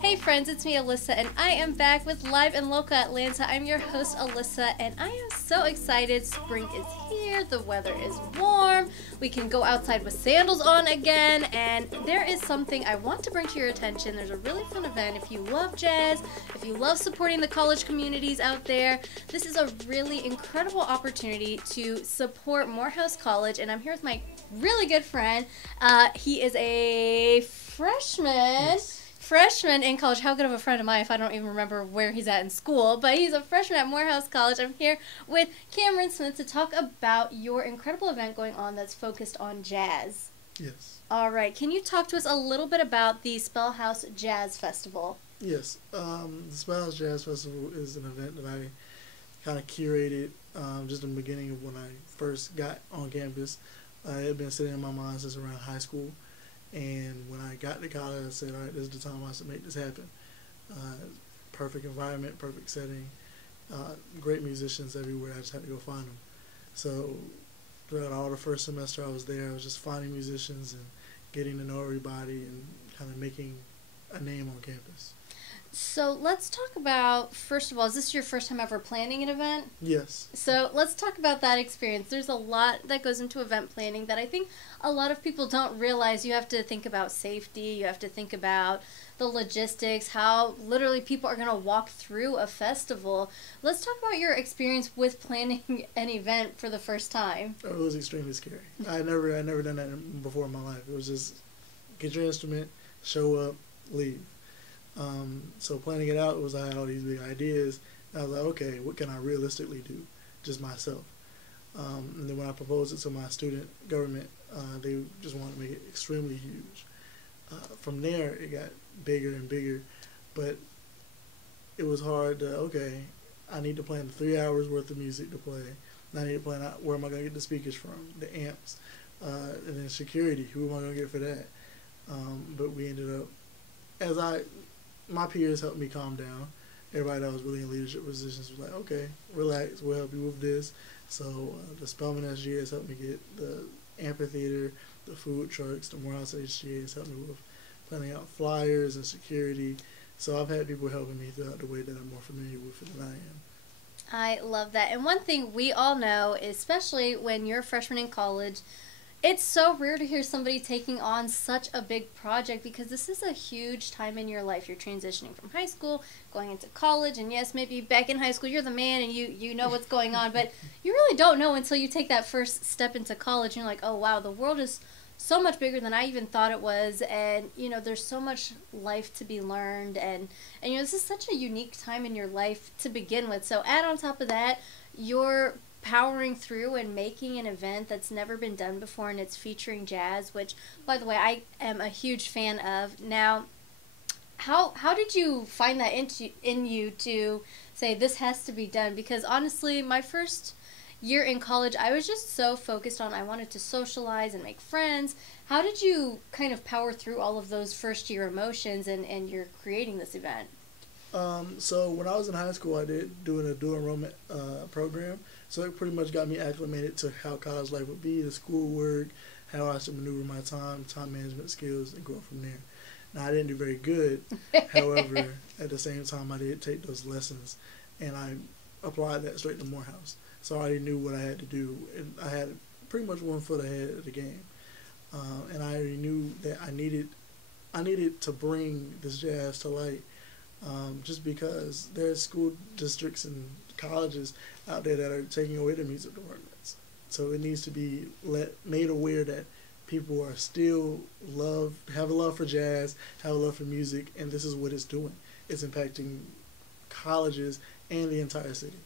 Hey friends, it's me Alyssa and I am back with Live in Loca Atlanta. I'm your host Alyssa and I am so excited. Spring is here, the weather is warm, we can go outside with sandals on again, and there is something I want to bring to your attention. There's a really fun event. If you love jazz, if you love supporting the college communities out there, this is a really incredible opportunity to support Morehouse College, and I'm here with my really good friend. He is a freshman. Yes. Freshman in college. How good of a friend am I if I don't even remember where he's at in school? But he's a freshman at Morehouse College. I'm here with Cameron Smith to talk about your incredible event going on that's focused on jazz. Yes. All right. Can you talk to us a little bit about the SpelHouse Jazz Festival? Yes. The SpelHouse Jazz Festival is an event that I kind of curated just in the beginning of when I first got on campus. It had been sitting in my mind since around high school. And when I got to college, I said, all right, this is the time I should make this happen. Perfect environment, perfect setting, great musicians everywhere. I just had to go find them. So throughout all the first semester I was there, I was just finding musicians and getting to know everybody and kind of making a name on campus. So let's talk about, first of all, is this your first time ever planning an event? Yes. So let's talk about that experience. There's a lot that goes into event planning that I think a lot of people don't realize. You have to think about safety. You have to think about the logistics, how literally people are going to walk through a festival. Let's talk about your experience with planning an event for the first time. Oh, it was extremely scary. I never done that before in my life. It was just get your instrument, show up, leave. So planning it out, I had all these big ideas. And I was like, okay, what can I realistically do, just myself? And then when I proposed it to my student government, they just wanted to make it extremely huge. From there, it got bigger and bigger, but it was hard to, okay, I need to plan 3 hours worth of music to play. And I need to plan out where am I going to get the speakers from, the amps, and then security, who am I going to get for that? But we ended up, my peers helped me calm down. Everybody that was really in leadership positions was like, okay, relax, we'll help you with this. So the Spelman SGA has helped me get the amphitheater, the food trucks, the Morehouse HGA has helped me with planning out flyers and security. So I've had people helping me throughout the way that I'm more familiar with it than I am. I love that. And one thing we all know, especially when you're a freshman in college, it's so rare to hear somebody taking on such a big project because this is a huge time in your life. You're transitioning from high school, going into college, and yes, maybe back in high school you're the man and you know what's going on, but you really don't know until you take that first step into college and you're like, oh wow, the world is so much bigger than I even thought it was, and there's so much life to be learned, and this is such a unique time in your life to begin with. So add on top of that, you're powering through and making an event that's never been done before, and it's featuring jazz, which, by the way, I am a huge fan of. Now, how did you find that in you to say this has to be done? Because honestly, my first year in college, I was just so focused on I wanted to socialize and make friends. How did you kind of power through all of those first year emotions and you're creating this event? So when I was in high school, I did doing a dual enrollment program. So it pretty much got me acclimated to how college life would be, the schoolwork, how I should maneuver my time management skills, and go from there. Now, I didn't do very good. However, at the same time, I did take those lessons, and I applied that straight to Morehouse. So I already knew what I had to do, and I had pretty much 1 foot ahead of the game. And I already knew that I needed to bring this jazz to light. Just because there's school districts and colleges out there that are taking away the music departments. So it needs to be made aware that people are still have a love for jazz, have a love for music, and this is what it's doing. It's impacting colleges and the entire city.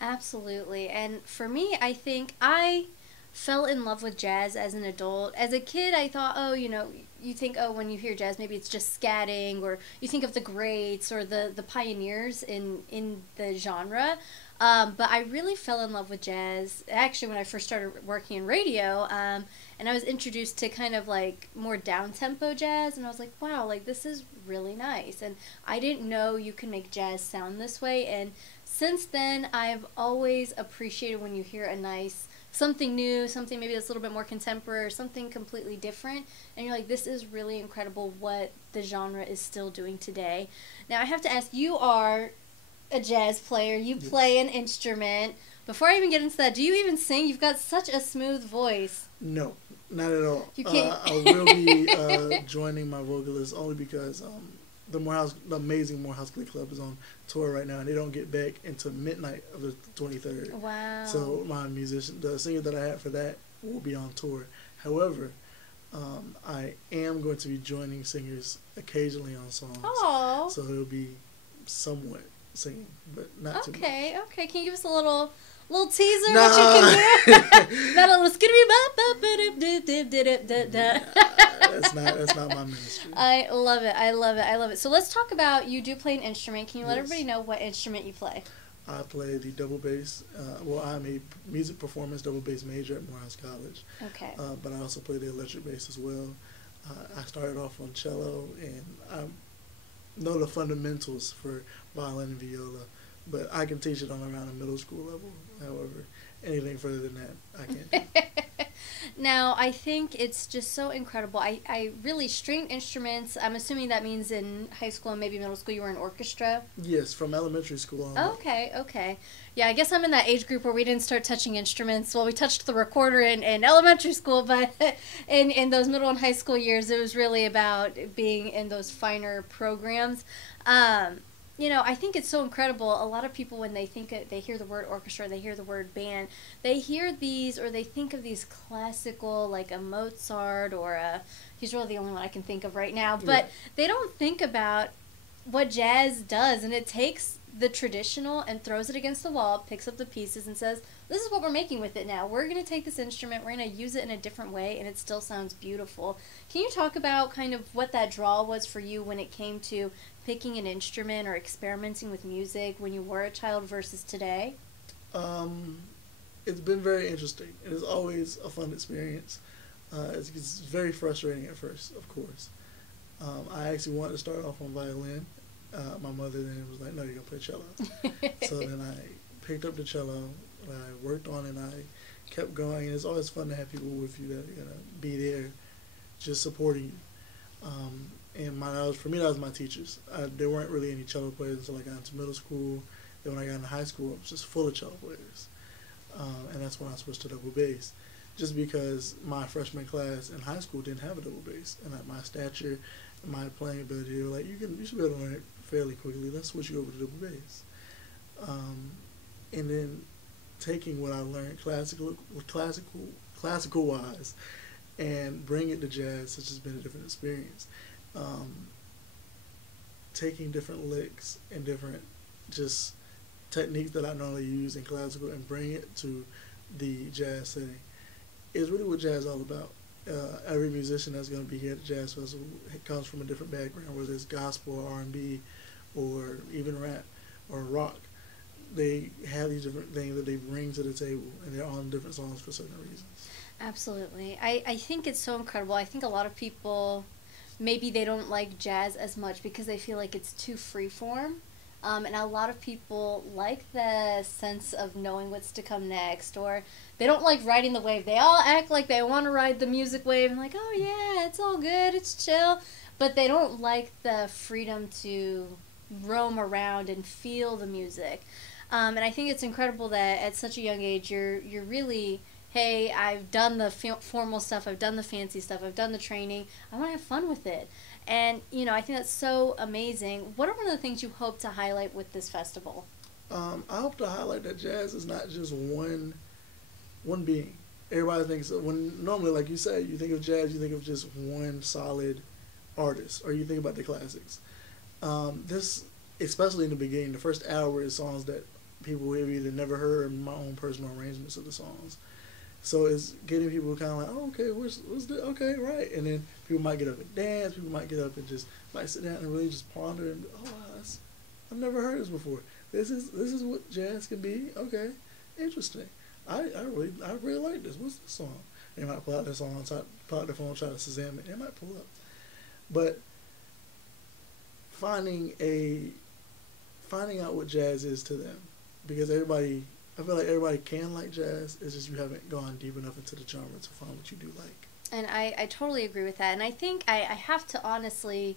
Absolutely. And for me, I think I fell in love with jazz as an adult. As a kid, I thought, you think, when you hear jazz, maybe it's just scatting, or you think of the greats or the pioneers in the genre. But I really fell in love with jazz, actually, when I first started working in radio, and I was introduced to kind of like more down-tempo jazz, and I was like, wow, like this is really nice. And I didn't know you can make jazz sound this way, and since then, I've always appreciated when you hear a nice something new, something maybe that's a little bit more contemporary, or something completely different, and you're like, this is really incredible what the genre is still doing today. Now, I have to ask, you are a jazz player, you play an instrument. Before I even get into that, do you even sing? You've got such a smooth voice. No, not at all. You can't. I will be joining my vocalist only because the amazing Morehouse Glee Club is on tour right now, and they don't get back until midnight of the 23rd. Wow. So the singer that I had for that, will be on tour. However, I am going to be joining singers occasionally on songs. Oh. So it'll be somewhat singing, but not too much. Okay. Can you give us a little teaser what you can do? Not a little That's not my ministry. I love it. So let's talk about, you do play an instrument. Can you let everybody know what instrument you play? I play the double bass. I'm a music performance double bass major at Morehouse College. Okay. But I also play the electric bass as well. I started off on cello, and I know the fundamentals for violin and viola, but I can teach it on around a middle school level. However, anything further than that, I can't do. Now, I think it's just so incredible. I really, stringed instruments, I'm assuming that means in high school and maybe middle school you were in orchestra? Yes, from elementary school on. Okay. Yeah, I guess I'm in that age group where we didn't start touching instruments. Well, we touched the recorder in elementary school, but in those middle and high school years, it was really about being in those finer programs. I think it's so incredible. A lot of people, when they hear the word orchestra, they hear the word band, they hear these, or they think of these classical, like a Mozart or he's really the only one I can think of right now, but they don't think about what jazz does, and it takes the traditional and throws it against the wall, picks up the pieces and says, this is what we're making with it now. We're going to take this instrument, we're going to use it in a different way, and it still sounds beautiful. Can you talk about kind of what that draw was for you when it came to picking an instrument or experimenting with music when you were a child versus today? It's been very interesting. It is always a fun experience. It's very frustrating at first, of course. I actually wanted to start off on violin. My mother then was like, no, you're going to play cello. So then I picked up the cello, and I worked on it, and I kept going. And it's always fun to have people with you that are going to be there just supporting you. And for me, that was my teachers. There weren't really any cello players until I got into middle school. Then when I got into high school, it was just full of cello players. And that's when I switched to double bass. Just because my freshman class in high school didn't have a double bass. And at my stature and my playing ability, they were like, you should be able to learn it fairly quickly. Let's switch you over to double bass. And then taking what I learned classical wise and bring it to jazz, which has been a different experience. Taking different licks and different just techniques that I normally use in classical and bring it to the jazz setting is really what jazz is all about. Every musician that's going to be here at the Jazz Festival comes from a different background, whether it's gospel or R&B or even rap or rock. They have these different things that they bring to the table, and they're on different songs for certain reasons. Absolutely. I think it's so incredible. I think a lot of people, maybe they don't like jazz as much because they feel like it's too freeform. And a lot of people like the sense of knowing what's to come next, or they don't like riding the wave. They all act like they want to ride the music wave and like, oh yeah, it's all good, it's chill. But they don't like the freedom to roam around and feel the music. And I think it's incredible that at such a young age you're really, hey, I've done the formal stuff, I've done the fancy stuff, I've done the training, I want to have fun with it. And, I think that's so amazing. What are one of the things you hope to highlight with this festival? I hope to highlight that jazz is not just one being. Everybody thinks, normally, like you said, you think of jazz, you think of just one solid artist, or you think about the classics. This, especially in the beginning, the first hour is songs that people have either never heard or my own personal arrangements of the songs. So it's getting people kind of like, oh, okay, what's the, okay, right. And then people might get up and dance. People might get up and just might sit down and really just ponder and, oh, wow, I've never heard this before. This is what jazz can be. Okay, interesting. I really like this. What's this song? They might pull out their song, pull out their phone, try to Shazam it. They might pull up. But finding out what jazz is to them, because everybody I feel like everybody can like jazz. It's just you haven't gone deep enough into the genre to find what you do like. And I totally agree with that. And I think I have to honestly,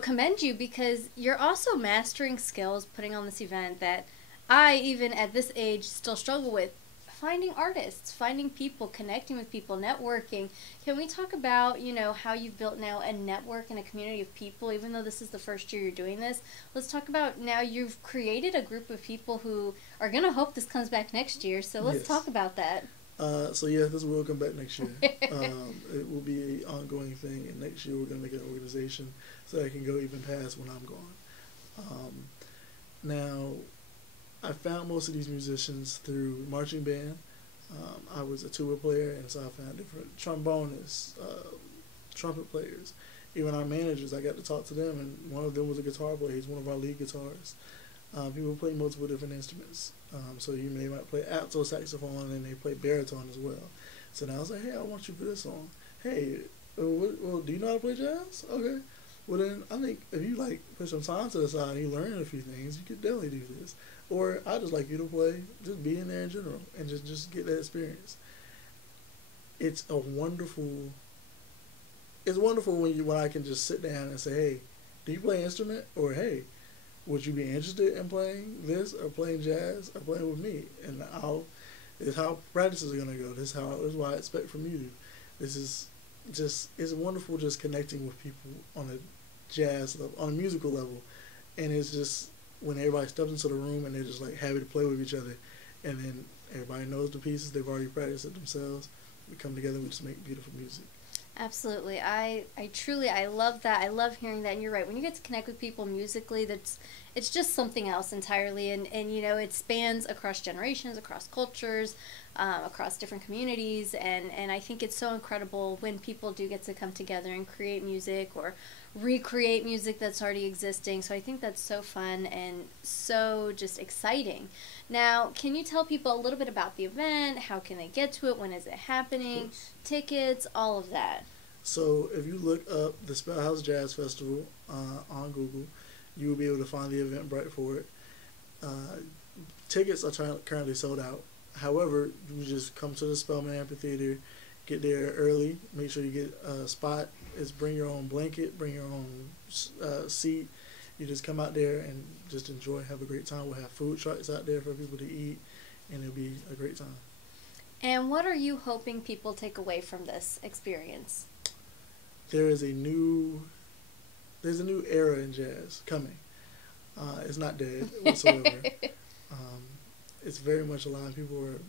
commend you because you're also mastering skills putting on this event that I, even at this age, still struggle with. Finding artists, finding people, connecting with people, networking. Can we talk about, how you've built now a network and a community of people, even though this is the first year you're doing this? Let's talk about now you've created a group of people who are going to hope this comes back next year. So let's talk about that. So yeah, this will come back next year. It will be an ongoing thing, and next year we're going to make an organization so I can go even past when I'm gone. Now, I found most of these musicians through marching band. I was a tuba player, and so I found different trombonists, trumpet players, even our managers. I got to talk to them, and one of them was a guitar player. He's one of our lead guitarists. People play multiple different instruments. So they might play alto saxophone, and they play baritone as well. So now I was like, hey, I want you for this song. Hey, well, do you know how to play jazz? Okay. Well, then I think if you put some time to the side and you learn a few things, you could definitely do this. Or I just like you to play, just be in there in general and just get that experience. It's wonderful when I can just sit down and say, hey, do you play an instrument? Or hey, would you be interested in playing this or playing jazz or playing with me? And this is how practices are gonna go. This is what I expect from you. This is it's wonderful just connecting with people on a jazz level, on a musical level, and it's just when everybody steps into the room and they're just happy to play with each other, and then everybody knows the pieces, they've already practiced it themselves. We come together, we just make beautiful music. Absolutely. I truly, I love that. I love hearing that. And you're right. When you get to connect with people musically, it's just something else entirely. And it spans across generations, across cultures, across different communities. And I think it's so incredible when people do get to come together and create music or recreate music that's already existing. So I think that's so fun and so just exciting. Now, can you tell people a little bit about the event? How can they get to it? When is it happening? Tickets, all of that. So if you look up the SpelHouse Jazz Festival on Google, you will be able to find the Eventbrite for it. Tickets are currently sold out. However, you just come to the Spelman Amphitheater, get there early, make sure you get a spot. Bring your own blanket, bring your own seat. You just come out there and just enjoy, have a great time. We'll have food trucks out there for people to eat, and it'll be a great time. And what are you hoping people take away from this experience? There's a new era in jazz coming. It's not dead whatsoever. It's very much alive. People are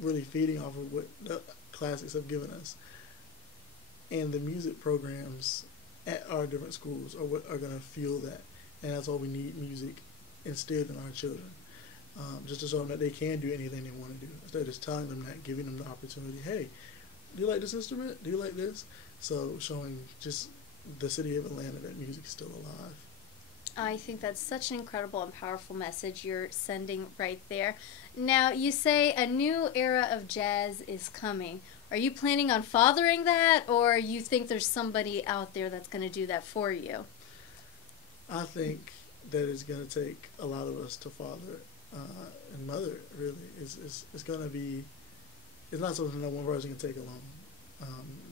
really feeding off of what the classics have given us. And the music programs at our different schools are what are going to fuel that. And that's all we need, music instilled in our children. Just to show them that they can do anything they want to do. Instead of just telling them that, giving them the opportunity. Hey, do you like this instrument? Do you like this? So showing just the city of Atlanta that music is still alive. I think that's such an incredible and powerful message you're sending right there. Now, you say a new era of jazz is coming. Are you planning on fathering that, or you think there's somebody out there that's going to do that for you? I think that it's going to take a lot of us to father and mother it, really. It's going to be, it's not something that one person can take alone.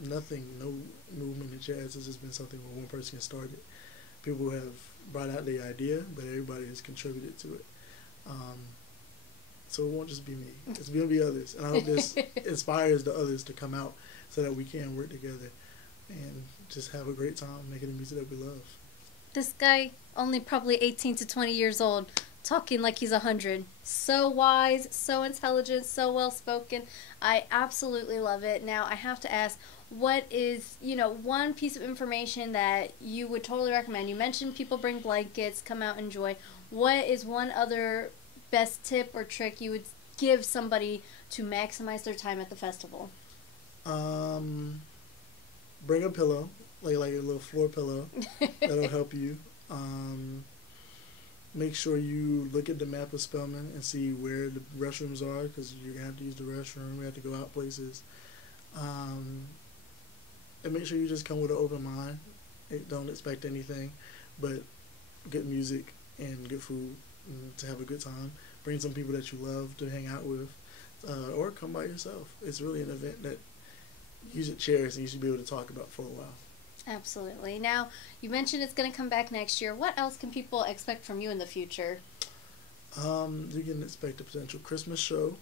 No movement in jazz has just been something where one person can start it. People have brought out the idea, but everybody has contributed to it. So it won't just be me. It's going to be others. And I hope this inspires the others to come out so that we can work together and just have a great time making the music that we love. This guy, only probably 18 to 20 years old, talking like he's 100. So wise, so intelligent, so well-spoken. I absolutely love it. Now, I have to ask, what is, one piece of information that you would totally recommend? You mentioned people bring blankets, come out, enjoy. What is one other best tip or trick you would give somebody to maximize their time at the festival? Bring a pillow, like a little floor pillow. That'll help you. Make sure you look at the map of Spelman and see where the restrooms are, because you're going to have to use the restroom. We have to go out places. And make sure you just come with an open mind. Don't expect anything but good music and good food to have a good time. bring some people that you love to hang out with, or come by yourself. It's really an event that you should cherish and you should be able to talk about for a while. Absolutely. Now, you mentioned it's going to come back next year. What else can people expect from you in the future? You can expect a potential Christmas show,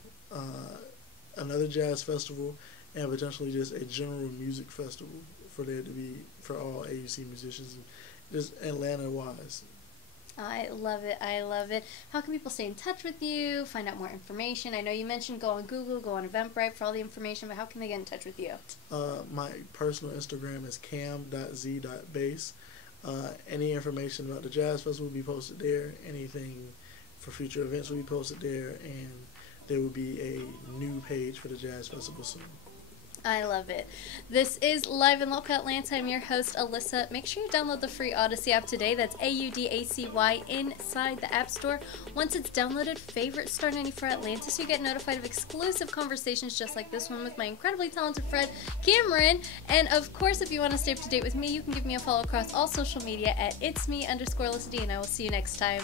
another jazz festival, and potentially just a general music festival for there to be for all AUC musicians, just Atlanta-wise. I love it. I love it. How can people stay in touch with you, find out more information? I know you mentioned go on Google, go on Eventbrite for all the information, but how can they get in touch with you? My personal Instagram is cam.z.bass. Any information about the Jazz Festival will be posted there. Anything for future events will be posted there. And there will be a new page for the Jazz Festival soon. I love it. This is Live in Local Atlanta. I'm your host, Alyssa. Make sure you download the free Odyssey app today. That's AUDACY inside the App Store. Once it's downloaded, favorite Star 94 Atlanta so you get notified of exclusive conversations just like this one with my incredibly talented friend, Cameron. And of course, if you want to stay up to date with me, you can give me a follow across all social media at itsme_LyssaD, and I will see you next time.